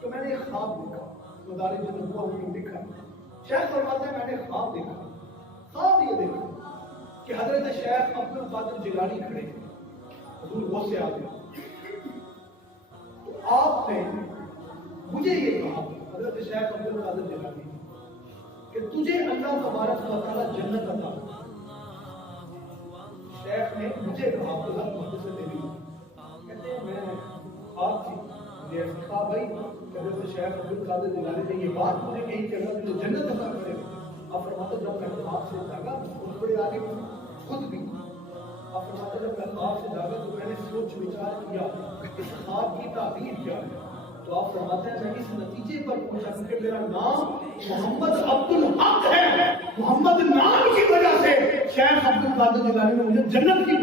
کہ میں نے ایک خواب دیکھا، مدارج النبوہ میں لکھا، شیخ فرماتے ہیں میں نے خواب دیکھا، خواب یہ دیکھا کہ حضرت شیخ عبد القادر جیلانی کھڑے ہیں، حضور غوث اعظم، تو آپ نے مجھے یہ کہا حضرت شیخ عبد القادر جیلانی کہ تجھے اللہ تبارک و تعالیٰ جنت عطا کرے۔ شیخ نے مجھے کہا اللہ محمد سے میری کہتے ہیں میں خواب تھی، مجھے ایسا خواب بھائی کہ حضرت شیخ عبد القادر جیلانی نے یہ بات مجھے کہی کہ اللہ تجھے جنت عطا کرے۔ آپ فرماتے جب میں خواب سے جاگا خود بڑے آگے خود بھی، آپ فرماتے جب میں خواب سے جاگا تو میں نے سوچ وچار کیا اس خواب کی تعبیر کیا ہے، تو آپ فرماتے ہیں میں اس نتیجے پر پہنچا کہ میرا نام محمد عبد الحق ہے، محمد نام کی وجہ سے شیخ عبد القادر جیلانی نے مجھے جنت کی